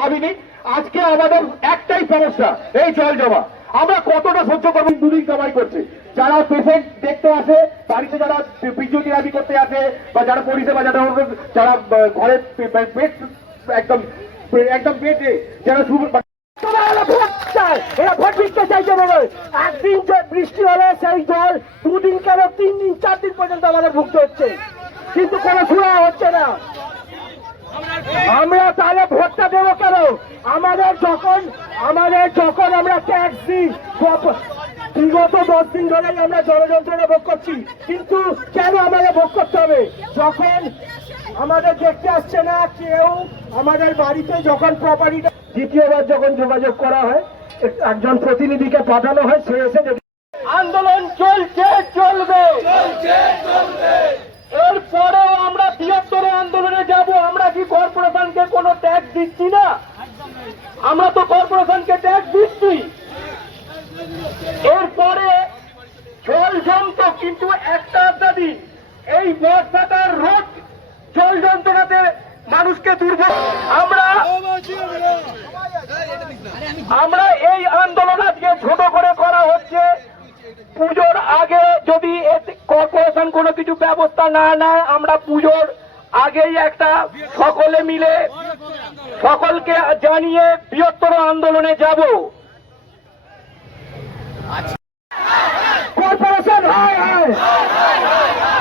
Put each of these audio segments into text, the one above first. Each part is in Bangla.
ভাবিনি আজকে আমাদের একটাই সমস্যা, এই জল জমা। আমরা কতটা সহ্য করবো? দুদিন কামাই করছে, যারা পেশেন্ট দেখতে আসে, বাড়িতে যারা ফিজিওথেরাপি করতে আসে, বা যারা পরিষেবা যারা ঘরে একদম একদম পেটে যারা একদিন বৃষ্টি হলে সেই জল দুদিন কেন 3 দিন 4 দিন পর্যন্ত আমাদের ভুগতে হচ্ছে, কিন্তু কোনো সুরা হচ্ছে না। আমরা তাহলে ভোটটা দেবো কেন? আমাদের যখন আমরা ট্যাক্স দিই, বিগত 10 দিন ধরেই আমরা জনযন্ত্রণা ভোগ করছি, কিন্তু কেন আমাদের ভোগ করতে হবে? যখন আমাদের দেখতে আসছে না কেউ, আমাদের বাড়িতে যখন প্রপার্টিটা দ্বিতীয়বার যখন যোগাযোগ করা হয়, একজন প্রতিনিধিকে পাঠানো হয়, সে এসে আন্দোলন চলছে, চলবে। এরপরেও আমরা বৃহত্তর আন্দোলনে যাব। আমরা কি কর্পোরেশনকে কোনো ট্যাক্স দিচ্ছি না? আমরা তো কর্পোরেশনকে ট্যাক্স দিচ্ছি। এরপরে জল জমত, কিন্তু একটা দিন এই বর্ষাটার রোদ জল যন্ত্রণাতে মানুষকে দুর্ভোগ। আমরা এই আন্দোলন আজকে ছোট করে করা হচ্ছে। পুজোর আগে যদি কর্পোরেশন কোনো কিছু ব্যবস্থা না নেয়, আমরা পুজোর আগেই একটা সকলে মিলে সকলকে জানিয়ে বৃহত্তর আন্দোলনে যাব। কর্পোরেশন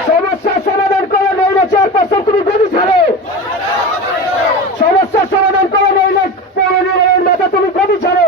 সমস্যার সমাধান করে নইলে 4% তুমি গদি ছাড়ো। সমস্যার সমাধান করে নইলে পৌর নিগমের মাথা তুমি গদি ছাড়ো।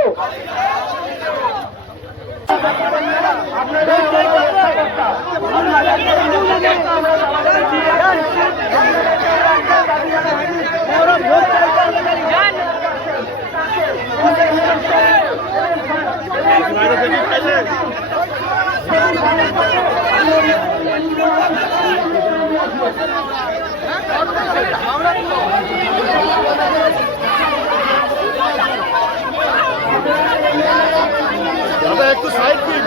দাদা একটু সাইড দিন।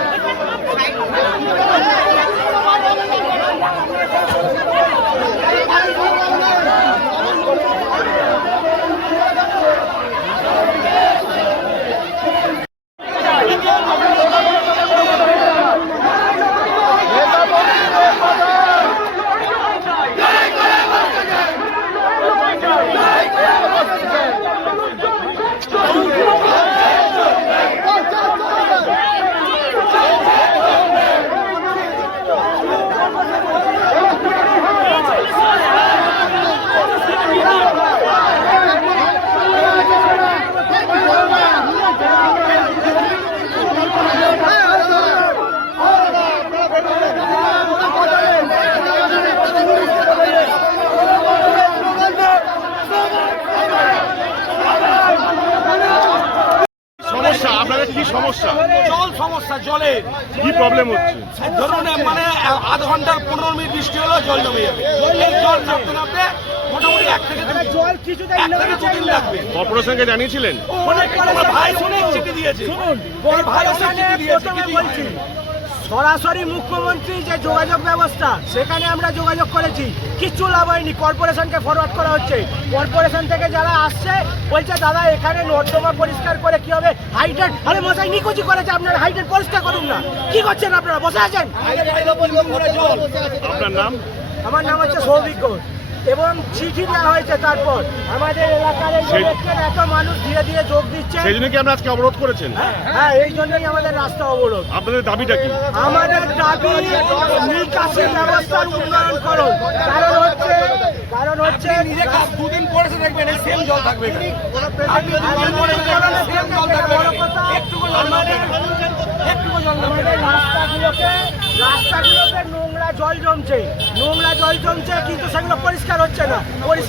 আপনাদের কি সমস্যা? জল সমস্যা, জলের কি প্রবলেম হচ্ছে? ধরুন মানে আধ ঘন্টার 15 মিনিট বৃষ্টি হলো, জল জমে যাবে। এই জল নামতে নামতে মোটামুটি 1 থেকে 2 দিন লাগবে। কর্পোরেশনকে জানিয়েছিলেন? ভাই অনেক চিঠি দিয়েছে, ভাই অনেক চিঠি দিয়েছে। সরাসরি মুখ্যমন্ত্রী যে যোগাযোগ ব্যবস্থা, সেখানে আমরা যোগাযোগ করেছি, কিছু লাভ হয়নি। কর্পোরেশনকে ফরওয়ার্ড করা হচ্ছে। কর্পোরেশন থেকে যারা আসছে বলছে দাদা এখানে নর্দমা পরিষ্কার করে কি হবে, হাইড্রেট। আরে মশাই নিকুচি করেছে, আপনারা হাইড্রেট পরিষ্কার করুন না। কি করছেন আপনারা? বসে আছেন। আপনার নাম? আমার নাম হচ্ছে সৌভিক ঘোষ। এবং চিঠি দেওয়া হয়েছে। তারপর আমাদের এলাকার এত মানুষ ধীরে ধীরে যোগ দিচ্ছে। সেই জন্য কি আমরা আজকে অবরোধ করেছেন? হ্যাঁ, এই জন্যই আমাদের রাস্তা অবরোধ। আপনাদের দাবিটা কি? আমাদের দাবি নিকাশি ব্যবস্থার উন্নয়ন করুন। কারণ হচ্ছে হচ্ছে দুদিন পরে দেখবেন এই সেম জল থাকবে রাস্তাগুলোতে নোংরা জল জমছে কিন্তু সেগুলো পরিষ্কার হচ্ছে না বলে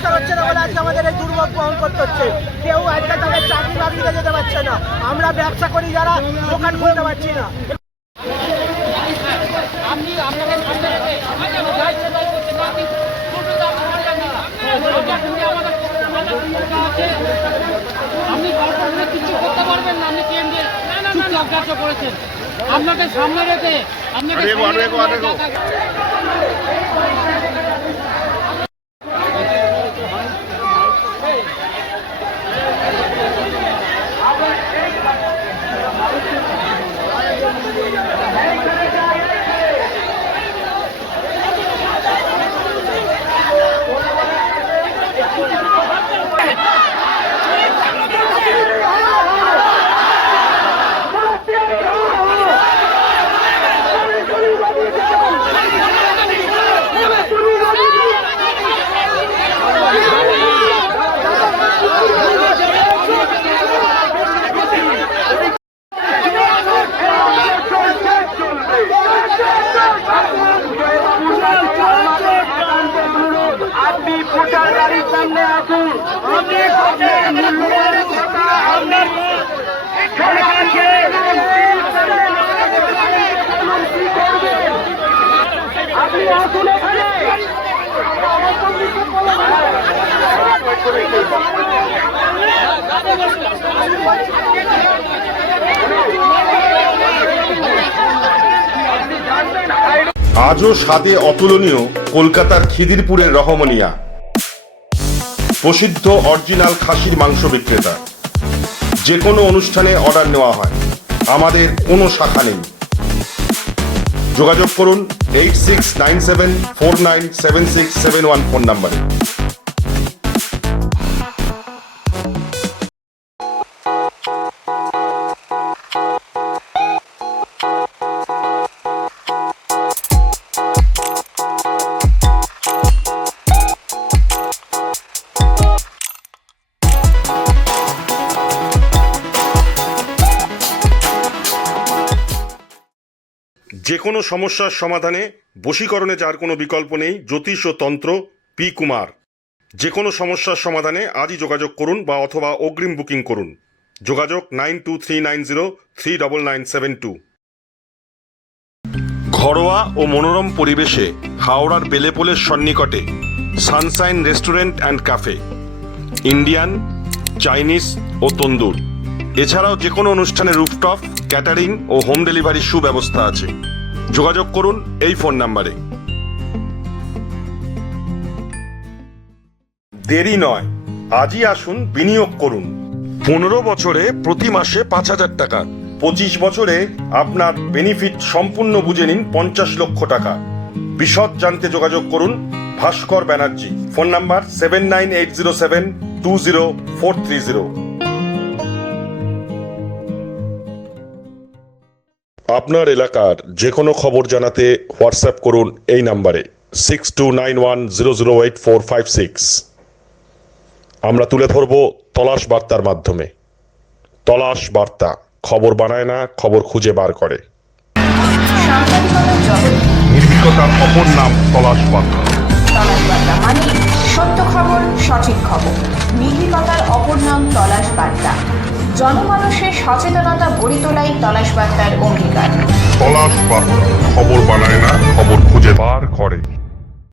আজকে আমাদের এই দুর্ভোগ বহন করতে হচ্ছে। কেউ আজকে তাদের চাকরি বাকরিতে যেতে পারছে না, আমরা ব্যবসা করি যারা দোকান খুলতে পারছি না। আপনি কিছু করতে পারবেন না, আপনি কেন্দ্রে চুপচাপ কাজ করেছেন। আপনাকে সামনে রেখে আপনাকে আজও স্বাদে অতুলনীয় কলকাতার খিদিরপুরের রহমনিয়া, প্রসিদ্ধ অরিজিনাল খাসির মাংস বিক্রেতা। যে কোনো অনুষ্ঠানে অর্ডার নেওয়া হয়, আমাদের কোনো শাখা নেই। যোগাযোগ করুন 8697497671 ফোন নম্বরে। যে কোনো সমস্যার সমাধানে বশীকরণে যার কোনো বিকল্প নেই, জ্যোতিষ ও তন্ত্র পি কুমার। যে কোনো সমস্যার সমাধানে আজই যোগাযোগ করুন বা অথবা অগ্রিম বুকিং করুন। যোগাযোগ 9239039972। ঘরোয়া ও মনোরম পরিবেশে হাওড়ার বেলেপোলের সন্নিকটে sunshine restaurant and cafe, Indian, Chinese ও তন্দুর। এছাড়াও যে কোনো অনুষ্ঠানে রুফটপ, ক্যাটারিং ও হোম ডেলিভারির সুব্যবস্থা আছে। যোগাযোগ করুন এই ফোন নম্বরে। দেরি নয়, আজই আসুন, বিনিয়োগ করুন। 15 বছরে প্রতি মাসে 5,000 টাকা, 25 বছরে আপনার বেনিফিট সম্পূর্ণ বুঝে নিন 50 লক্ষ টাকা। বিশদ জানতে যোগাযোগ করুন ভাস্কর ব্যানার্জি। Phone number 7980720430। আপনার এলাকার যে কোনো খবর জানাতে হোয়াটসঅ্যাপ করুন এই নাম্বারে 6291008456। আমরা তুলে ধরব তলাশ বার্তার মাধ্যমে। তলাশ বার্তা, খবর বানায় না, খবর খুঁজে বার করে। নির্ভীকতার অপর নাম তলাশ বার্তা। তলাশ বার্তা মানে সত্য খবর, সঠিক খবর। নির্ভীকতার অপর নাম তলাশ বার্তা। জনমানুষের সচেতনতা গড়ে তোলাই তলাশ বার্তার অঙ্গীকার। তলাশ বার্তা, খবর বানায় না, খবর খুঁজে বার করে।